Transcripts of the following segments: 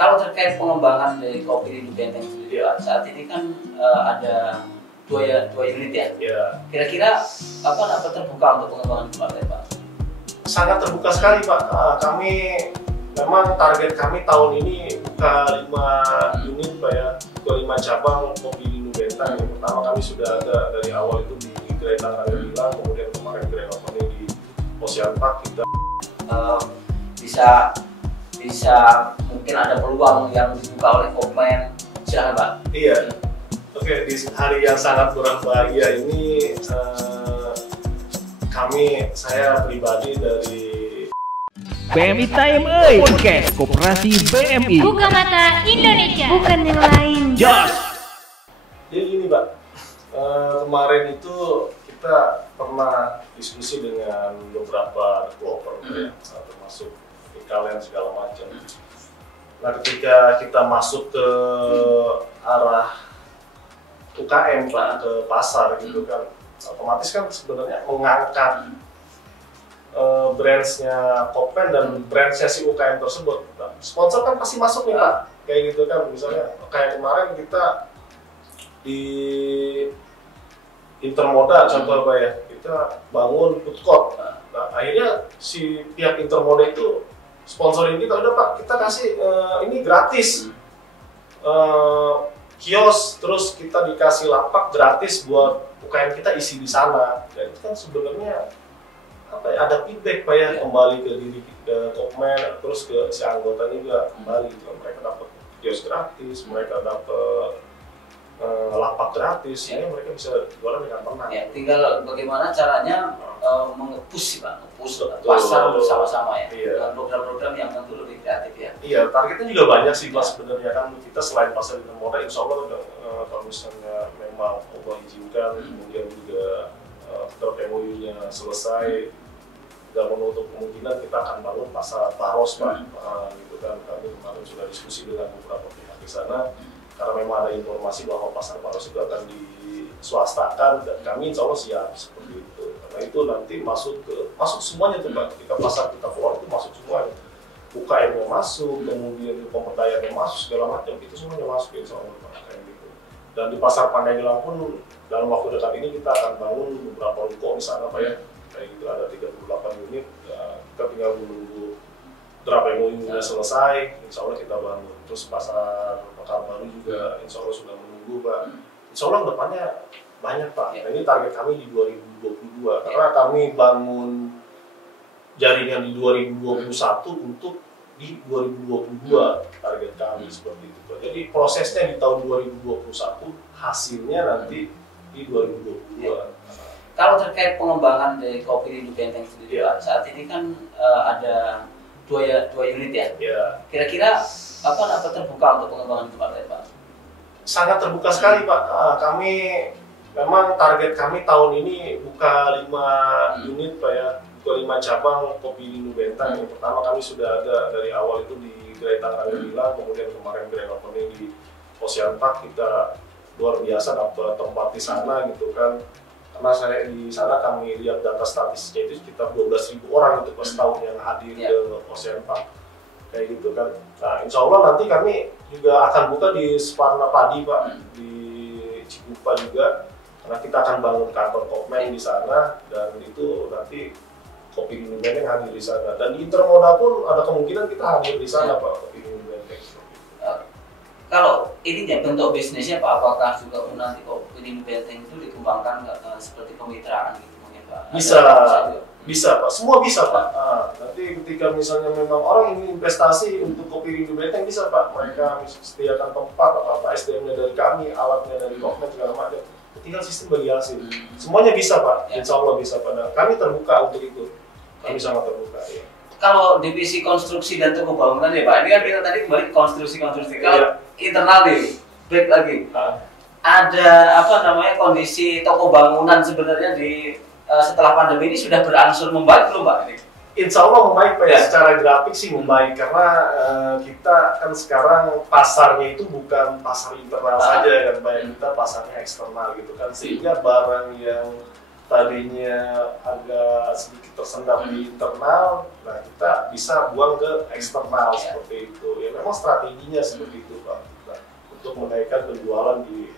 Kalau terkait pengembangan dari kopi di Benteng sendiri, Pak, saat ini kan ada dua unit ya. Kira-kira apa terbuka untuk pengembangan kembali, Pak? Sangat terbuka sekali, Pak. Kami memang target kami tahun ini buka 5 unit, Pak ya, buka 5 cabang kopi di Benteng. Yang pertama kami sudah ada dari awal itu di Gerai Tangerang Bilang, kemudian kemarin Gerai opening di Ocean Park. Kita bisa mungkin ada peluang yang dibuka oleh Kopmen. Silahkan, Pak. Iya. Oke, di hari yang sangat berbahagia ini saya pribadi dari BMI Time Podcast Koperasi BMI. Buka mata Indonesia, bukan yang lain. Jos. Jadi gini, Pak, kemarin itu kita pernah diskusi dengan beberapa developer, ya, termasuk kalian segala macam. Nah, ketika kita masuk ke arah UKM, Pak, ke pasar gitu kan, otomatis kan sebenarnya mengangkat brandsnya Kopmen dan brandsnya si UKM tersebut. Nah, sponsor kan pasti masuk nih, Pak, kayak gitu kan. Misalnya kayak kemarin kita di Intermoda contoh, Pak ya, kita bangun food court. Nah, akhirnya si pihak Intermoda itu sponsorin kita, udah Pak, kita kasih ini gratis kios, terus kita dikasih lapak gratis buat UKM kita isi di sana. Dan itu kan sebenarnya apa ya, ada feedback, Pak ya, kembali ke diri Kopmen, terus ke si anggota juga kembali gitu. Mereka dapat kios gratis, mereka dapat lapak gratis, ya mereka bisa jualan dengan tenang. Ya, tinggal bagaimana caranya mengepush sih, Pak, ngepush pasar bersama-sama ya, dengan program-program yang tentu lebih kreatif ya. Iya, targetnya juga banyak sih, Pak, sebenarnya kan. Kita selain pasar Intermoda, insya Allah kalau misalnya memang Allah izinkan, kemudian juga MOU-nya selesai, tidak menutup kemungkinan kita akan bangun pasar Paros, Pak. Gitu kan, kami kemarin sudah diskusi dengan beberapa pihak di sana. Karena memang ada informasi bahwa pasar Paros itu akan diswastakan, dan kami insya Allah siap seperti itu. Karena itu nanti masuk semuanya tuh, Pak. Ketika pasar kita keluar itu masuk semuanya. UKM yang masuk, kemudian pemberdayaan yang masuk, segala macam itu semuanya masuk, insya Allah, Pak, kayak gitu. Dan di pasar Pandeglang pun dalam waktu dekat ini kita akan bangun beberapa ruko di sana, Pak ya. Kayak gitu ada 38 unit. Kita tinggal menunggu draft MOU sudah selesai, insya Allah kita bangun. Terus pasar Pekanbaru juga insya Allah sudah menunggu, Pak. Insya Allah depannya banyak, Pak. Nah, ini target kami di 2022, karena kami bangun jaringan di 2021 untuk di 2022 target kami seperti itu, Pak. Jadi prosesnya di tahun 2021, hasilnya nanti di 2022. Kalau terkait pengembangan dari kopi di Benteng sendiri, Pak, saat ini kan ada dua unit ya. Kira-kira apa terbuka untuk pengembangan kembali, Pak? Sangat terbuka sekali, Pak. Kami memang target kami tahun ini buka 5 unit, Pak ya, buka 5 cabang kopi di Benteng. Yang pertama kami sudah ada dari awal itu di Gerai Tangerang Bilang, kemudian kemarin Gerai opening di Ocean Park. Kita luar biasa dapat tempat di sana gitu kan. Karena saya di sana kami lihat data statistiknya itu sekitar 12.000 orang itu per tahun yang hadir ke Ocean Park, kayak gitu kan. Nah, insya Allah nanti kami juga akan buka di Separna Padi, Pak, di Cikupa juga, karena kita akan bangun kantor Kopmen di sana, dan itu nanti kopi di Benteng hadir di sana. Dan di Intermoda pun ada kemungkinan kita hadir di sana, Pak, kopi di Benteng. Kalau ini ya bentuk bisnisnya, Pak, apakah juga nanti kopi di Benteng itu dikembangkan seperti kemitraan gitu mungkin, Pak? Bisa, Pak. Semua bisa, Pak. Nanti ketika misalnya memang orang ingin investasi untuk kopi di Benteng, bisa, Pak. Mereka sediakan tempat, apa SDM-nya dari kami, alatnya dari Kopmen, segala macam. Tinggal sistem bagi hasil. Semuanya bisa, Pak. Insya Allah bisa, Pak. Dan kami terbuka untuk itu. Kami sangat terbuka, ya. Kalau divisi konstruksi dan toko bangunan ya, Pak, ini kan kita tadi kembali ke konstruksi. Kalau internal nih, break lagi. Ada kondisi toko bangunan sebenarnya di setelah pandemi ini sudah berangsur membaik belum, Pak? Insya Allah membaik, Pak. Secara grafik sih membaik, karena kita kan sekarang pasarnya itu bukan pasar internal saja kan, Pak. Kita pasarnya eksternal gitu kan, sehingga barang yang tadinya agak sedikit tersendat di internal, nah kita bisa buang ke eksternal seperti itu. Ya memang strateginya seperti itu Pak, untuk menaikkan penjualan di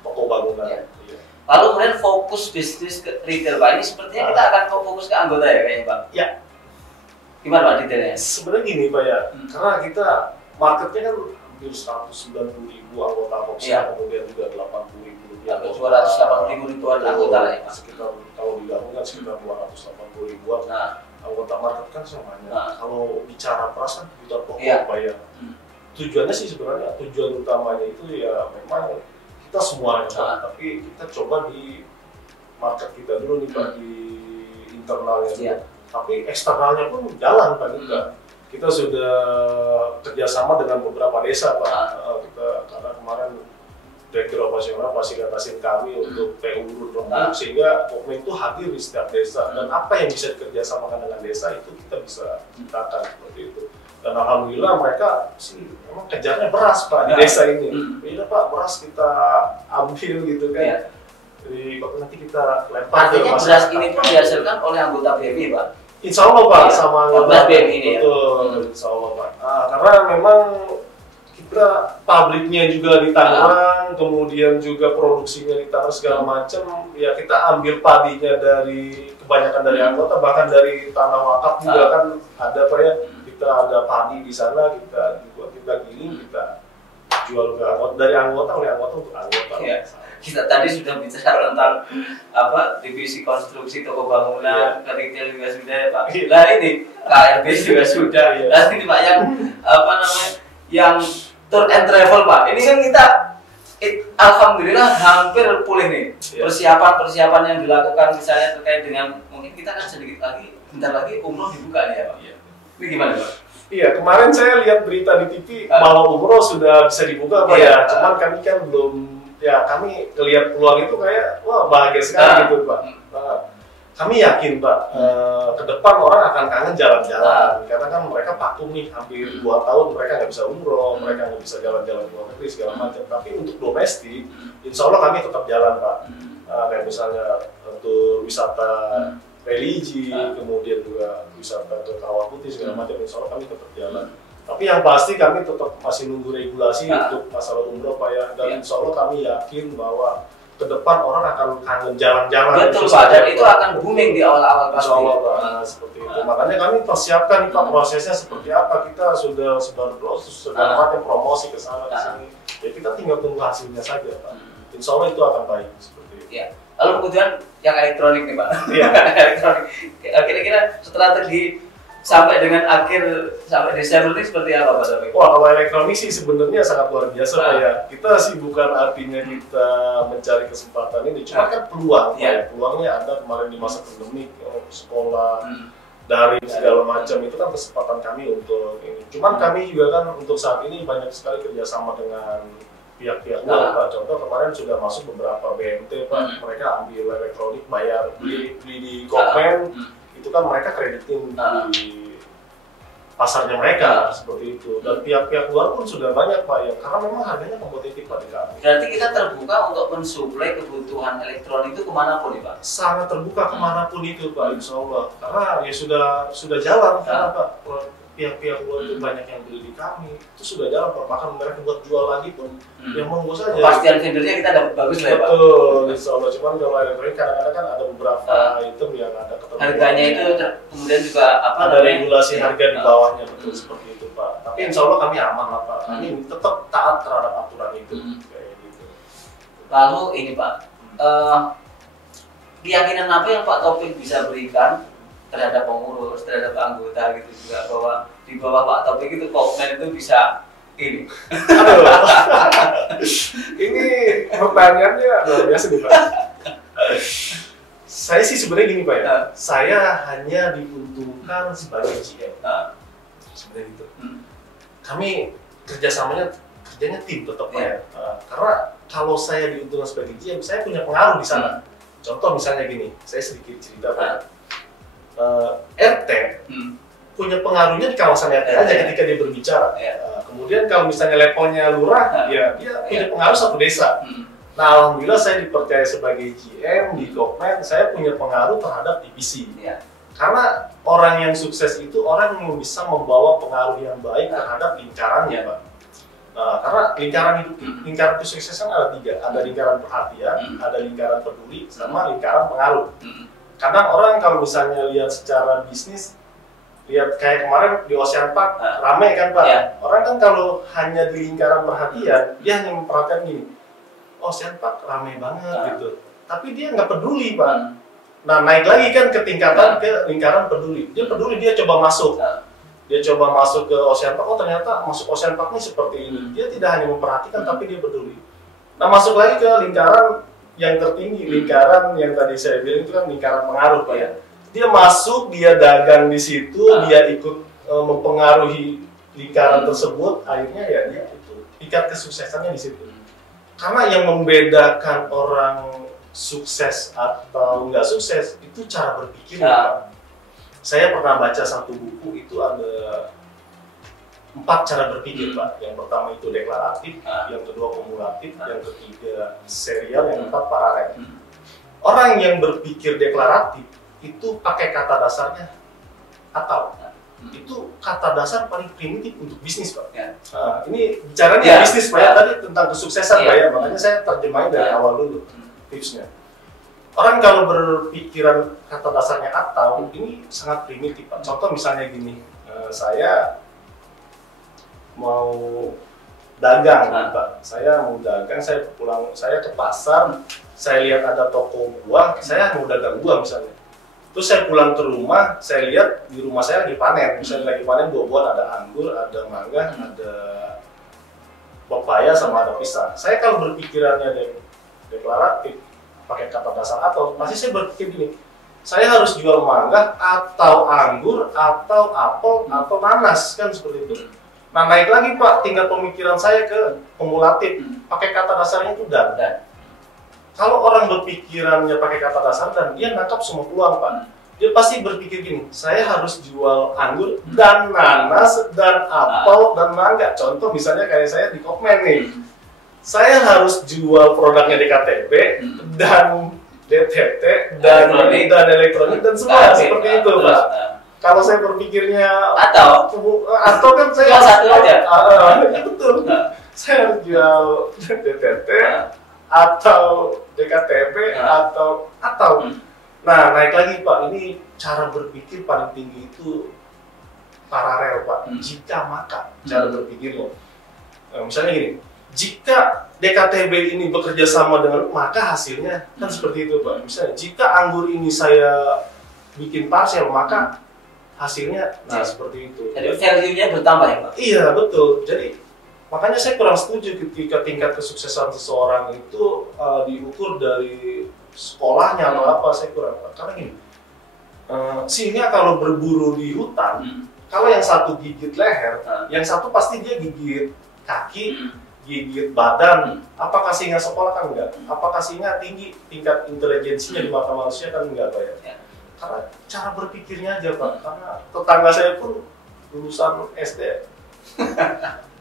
toko bangunan. Ya. Ya. Lalu kemudian fokus bisnis ke retail Pak, ini sepertinya kita akan fokus ke anggota ya kayaknya Pak? Ya. Gimana Pak detailnya? Sebenarnya gini Pak ya, karena kita marketnya kan hampir 190.000 anggota Foxnya, kemudian juga 80.000 Ya, 280.000 ribuan anggota lah ya Pak. Sekitar kalau digabungkan sekitar 280 ribuan anggota market kan semuanya. Kalau bicara peras kan kebutuhan pokok Pak ya. Tujuannya sih sebenarnya tujuan utamanya itu ya memang kita semuanya Pak, tapi kita coba di market kita dulu nih Pak, di internalnya dulu. Tapi eksternalnya pun jalan Pak juga. Kita sudah kerjasama dengan beberapa desa Pak. Kita karena kemarin Direktur Operasional fasilitasin kami untuk PU Rembuk, sehingga Pokmen itu hadir di setiap desa, dan apa yang bisa dikerjasamakan dengan desa itu kita bisa ciptakan seperti itu. Dan alhamdulillah mereka sih memang kejarnya beras Pak di desa ini. Ya Pak, beras kita ambil gitu kan. Jadi nanti kita lempar ke masyarakat. Beras ini pun dihasilkan oleh anggota BMI Pak? Insya Allah Pak, sama anggota BMI ini betul, Insya Allah Pak. Karena memang kita pabriknya juga di Tangerang, kemudian juga produksinya di Tangerang segala macam. Ya kita ambil padinya dari kebanyakan dari anggota, bahkan dari tanah wakaf juga kan ada Pak ya. Kita ada padi di sana, kita giling, kita jual ke anggota, dari anggota oleh anggota untuk anggota. Ya. Kita tadi sudah bicara tentang apa divisi konstruksi toko bangunan, retail juga sudah ya Pak. Nah ini KRB juga sudah. Nah ini Pak yang apa namanya yang tour and travel Pak. Ini kan kita alhamdulillah hampir pulih nih. Persiapan-persiapan yang dilakukan misalnya terkait dengan mungkin kita kan sedikit lagi, bentar lagi umroh dibuka nih ya Pak. Ini gimana Pak? Iya, kemarin saya lihat berita di TV bahwa umroh sudah bisa dibuka Pak ya. Cuman kami kan belum, ya kami ngelihat peluang itu kayak wah bahagia sekali gitu Pak. Kami yakin Pak, ke depan orang akan kangen jalan-jalan, karena kan mereka patung nih hampir 2 tahun mereka nggak bisa umroh, mereka nggak bisa jalan-jalan ke luar negeri segala macam. Tapi untuk domestik, insya Allah kami tetap jalan Pak. Kayak misalnya untuk wisata religi, kemudian juga wisata ke Kawah Putih segala macam, insya Allah kami tetap jalan. Tapi yang pasti kami tetap masih nunggu regulasi untuk masalah umroh Pak ya, dan insya Allah kami yakin bahwa ke depan orang akan kangen jalan-jalan. Betul Pak, dan itu akan booming di awal-awal pasti. Insya Allah seperti itu. Makanya kami persiapkan nih Pak prosesnya seperti apa. Kita sudah sebar terus, sudah macam promosi ke sana ke sini. Ya kita tinggal tunggu hasilnya saja Pak. Insya Allah itu akan baik seperti itu. Ya. Lalu kemudian yang elektronik nih Pak. Elektronik. Kira-kira strategi sampai dengan sampai Desember ini seperti apa Pak Taufik? Wah, kalau elektronik sih sebenarnya sangat luar biasa Pak ya. Kita sih bukan artinya kita mencari kesempatan ini, cuma kan peluang ya. Peluangnya ada kemarin di masa pandemi, sekolah daring segala macam itu kan kesempatan kami untuk ini. Cuman kami juga kan untuk saat ini banyak sekali kerjasama dengan pihak-pihak luar Pak. Contoh kemarin sudah masuk beberapa BMT Pak, mereka ambil elektronik bayar beli di Kokmen. Itu kan mereka kreditin di pasarnya mereka seperti itu, dan pihak-pihak luar pun sudah banyak Pak ya, karena memang harganya kompetitif Pak di kami. Berarti kita terbuka untuk mensuplai kebutuhan elektronik itu kemanapun nih Pak? Sangat terbuka kemanapun itu Pak, Insya Allah, karena ya sudah jalan karena Pak pihak-pihak luar itu banyak yang beli di kami, itu sudah jalan Pak, bahkan mereka buat jual lagi pun yang monggo saja. Kepastian vendornya kita dapat bagus lah ya Pak? Betul, Insya Allah. Cuman kalau elektronik kadang-kadang kan ada beberapa item yang ada ketentuan. Harganya itu kemudian juga apa? Ada regulasi harga di bawahnya, betul seperti itu Pak. Tapi Insya Allah kami aman lah Pak, kami tetap taat terhadap aturan itu. Kayak gitu. Lalu ini Pak, keyakinan apa yang Pak Taufik bisa berikan terhadap pengurus, terhadap anggota gitu juga, bahwa di bawah Pak Taufik itu Kokmen itu bisa ini. Ini pertanyaannya luar biasa nih Pak. Saya sih sebenarnya gini Pak ya, saya hanya diuntungkan sebagai GM. Sebenarnya gitu. Kami kerjanya tim tetap Pak ya. Karena kalau saya diuntungkan sebagai GM, saya punya pengaruh di sana. Contoh misalnya gini, saya sedikit cerita Pak. RT punya pengaruhnya di kawasan RT aja ketika dia berbicara. Kemudian kalau misalnya levelnya lurah, ya dia punya pengaruh satu desa. Nah, alhamdulillah saya dipercaya sebagai GM di Kopmen, saya punya pengaruh terhadap divisi. Ya. Karena orang yang sukses itu orang yang bisa membawa pengaruh yang baik terhadap lingkarannya, Pak. Nah, karena lingkaran kesuksesan ada 3, ada lingkaran perhatian, ada lingkaran peduli, sama lingkaran pengaruh. Kadang orang kalau misalnya lihat secara bisnis, lihat kayak kemarin di Ocean Park, ramai kan Pak? Ya. Orang kan kalau hanya di lingkaran perhatian, dia hanya memperhatikan gini, Ocean Park ramai banget gitu. Tapi dia nggak peduli Pak. Nah, naik lagi kan ke tingkatan ke lingkaran peduli. Dia peduli, dia coba masuk. Dia coba masuk ke Ocean Park, oh ternyata masuk Ocean Park ini seperti ini. Dia tidak hanya memperhatikan, tapi dia peduli. Nah, masuk lagi ke lingkaran yang tertinggi, lingkaran yang tadi saya bilang itu kan lingkaran pengaruh Pak ya. Dia masuk, dia dagang di situ, dia ikut mempengaruhi lingkaran tersebut, akhirnya ya dia itu tingkat kesuksesannya di situ. Karena yang membedakan orang sukses atau nggak sukses itu cara berpikir Pak. Saya pernah baca satu buku itu ada 4 cara berpikir Pak. Yang pertama itu deklaratif, yang kedua kumulatif, yang ketiga serial, yang keempat paralel. Orang yang berpikir deklaratif itu pakai kata dasarnya atau itu kata dasar paling primitif untuk bisnis Pak. Nah, ini bicaranya bisnis Pak ya, tadi tentang kesuksesan Pak ya, makanya saya terjemahin dari awal dulu tipsnya. Orang kalau berpikiran kata dasarnya atau ini sangat primitif Pak. Contoh misalnya gini, saya mau dagang Pak. Saya mau dagang, saya ke pasar, saya lihat ada toko buah, saya mau dagang buah misalnya. Terus saya pulang ke rumah, saya lihat di rumah saya lagi panen. Misalnya lagi panen buah-buahan, ada anggur, ada mangga, ada pepaya, sama ada pisang. Saya kalau berpikirannya deklaratif, pakai kata dasar atau, pasti saya berpikir gini, saya harus jual mangga, atau anggur, atau apel, atau nanas, kan seperti itu. Nah, naik lagi Pak, tingkat pemikiran saya ke kumulatif, pakai kata dasarnya itu dan. Kalau orang berpikirannya pakai kata dasar dan, dia nangkap semua peluang Pak. Dia pasti berpikir gini, saya harus jual anggur dan nanas dan apel dan mangga. Contoh misalnya kayak saya di Kopmen nih, saya harus jual produknya DKTB dan DTT dan elektronik dan semua seperti itu Pak. Kalau saya berpikirnya atau kan saya satu aja. Betul. Saya harus jual DTT atau DKTP atau. Nah, naik lagi Pak, ini cara berpikir paling tinggi itu paralel Pak. Jika maka cara berpikirnya. Misalnya gini, jika DKTB ini bekerja sama dengan maka hasilnya kan seperti itu Pak. Misalnya jika anggur ini saya bikin parcel maka hasilnya seperti itu. Jadi value-nya bertambah ya Pak? Iya betul. Jadi makanya saya kurang setuju ketika tingkat kesuksesan seseorang itu diukur dari sekolahnya atau apa, saya kurang Pak. Karena gini, singa kalau berburu di hutan, kalau yang satu gigit leher, yang satu pasti dia gigit kaki, gigit badan. Apakah singa sekolah? Kan enggak. Apakah singa tinggi tingkat intelijensinya di mata manusia? Kan enggak Pak ya. Karena cara berpikirnya aja Pak. Karena tetangga saya pun lulusan SD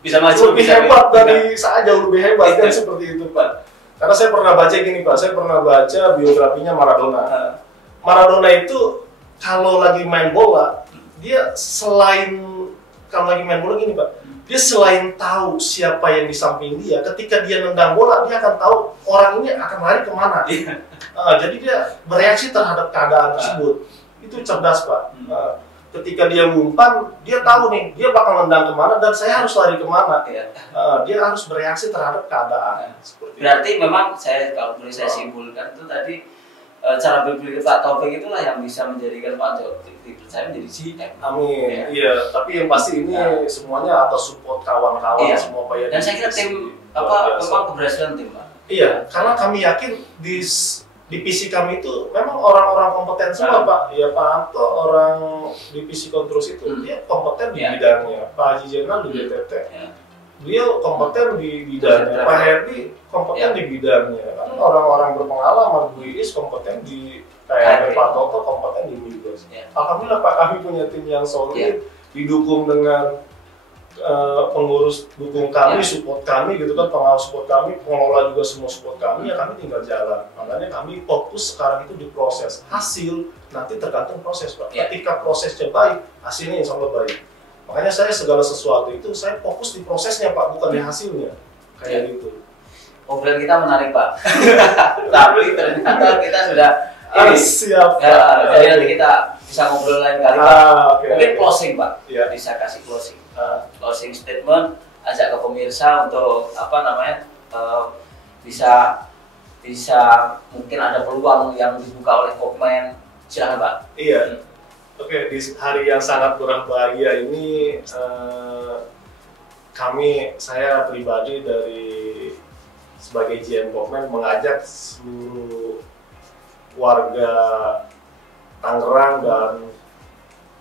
bisa maju lebih hebat dari saya, jauh lebih hebat kan seperti itu Pak. Karena saya pernah baca gini Pak, saya pernah baca biografinya Maradona. Maradona itu kalau lagi main bola, dia selain kalau lagi main bola gini Pak, dia selain tahu siapa yang di samping dia, ketika dia nendang bola dia akan tahu orang ini akan lari kemana. Jadi dia bereaksi terhadap keadaan tersebut. Itu cerdas Pak. Ketika dia ngumpan, dia tahu nih, dia bakal nendang kemana dan saya harus lari kemana. Dia harus bereaksi terhadap keadaan. Berarti memang kalau boleh saya simpulkan itu tadi cara berpikir Pak Taufik itulah yang bisa menjadikan Pak Taufik dipercaya menjadi GM. Amin. Iya, tapi yang pasti ini semuanya atas support kawan-kawan semua Pak ya. Dan saya kira tim memang keberhasilan tim Pak. Iya, karena kami yakin di divisi kami itu memang orang-orang kompeten semua Pak. Ya Pak Anto orang divisi konstruksi itu dia kompeten di bidangnya. Pak Haji Jenal di DTT, beliau kompeten di bidangnya. Pak Herdi kompeten di bidangnya. Kan orang-orang berpengalaman, Bu Iis kompeten di kayak Pak Toto kompeten di Migos. Alhamdulillah Pak, kami punya tim yang solid, didukung dengan pengurus dukung kami, support kami gitu kan, pengawas support kami, pengelola juga semua support kami, ya kami tinggal jalan. Makanya kami fokus sekarang itu di proses. Hasil nanti tergantung proses, Pak. Ketika prosesnya baik, hasilnya insya Allah baik. Makanya saya segala sesuatu itu saya fokus di prosesnya, Pak, bukan di hasilnya. Kayak gitu. Obrolan kita menarik, Pak. Tapi ternyata kita sudah siap. Ya, jadi nanti kita bisa ngobrol lain kali, Pak. Mungkin closing, Pak. Bisa kasih closing. Closing statement, ajak ke pemirsa untuk bisa mungkin ada peluang yang dibuka oleh Kopmen. Silakan, Pak. Iya. Oke, di hari yang sangat berbahagia ini saya pribadi sebagai GM Kopmen mengajak seluruh warga Tangerang dan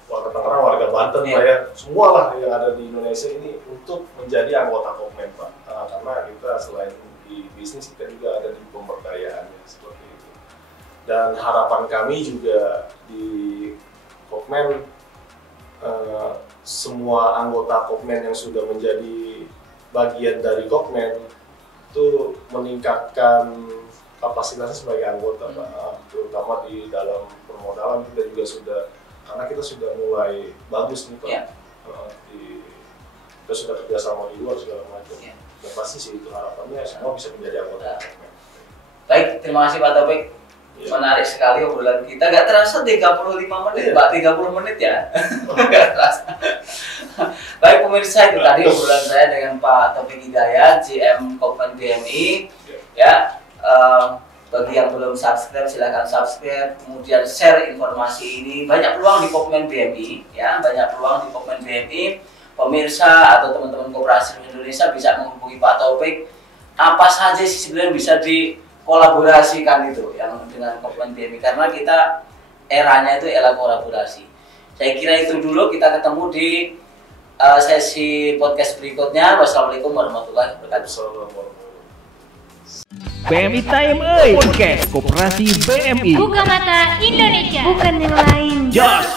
warga Banten, ya, semua lah yang ada di Indonesia ini untuk menjadi anggota Kopmen, Pak. Karena kita selain di bisnis kita juga ada di pemberdayaan seperti itu. Dan harapan kami juga di Kopmen, semua anggota Kopmen yang sudah menjadi bagian dari Kopmen itu meningkatkan kapasitasnya sebagai anggota, Pak. Terutama di dalam permodalan kita juga sudah, karena kita sudah mulai bagus nih, Pak. Kita sudah kerjasama di luar segala macam. Dan pasti sih itu harapannya semua bisa menjadi anggota Kopmen. Baik, terima kasih Pak Taufik. Menarik sekali obrolan kita. Gak terasa 35 menit, Pak. 30 menit ya. Gak terasa. Baik pemirsa, itu tadi obrolan saya dengan Pak Taufik Hidayat, GM Kopmen BMI. Ya, bagi yang belum subscribe silahkan subscribe, kemudian share informasi ini. Banyak peluang di Kopmen BMI, ya, banyak peluang di Kopmen BMI. Pemirsa atau teman-teman koperasi Indonesia bisa menghubungi Pak Taufik. Apa saja sih sebenarnya bisa dikolaborasikan itu yang dengan Kopmen BMI, karena kita eranya itu era kolaborasi. Saya kira itu dulu, kita ketemu di sesi podcast berikutnya. Wassalamualaikum warahmatullahi wabarakatuh. BMI Time Podcast Koperasi BMI. Buka mata Indonesia, bukan yang lain. Jos.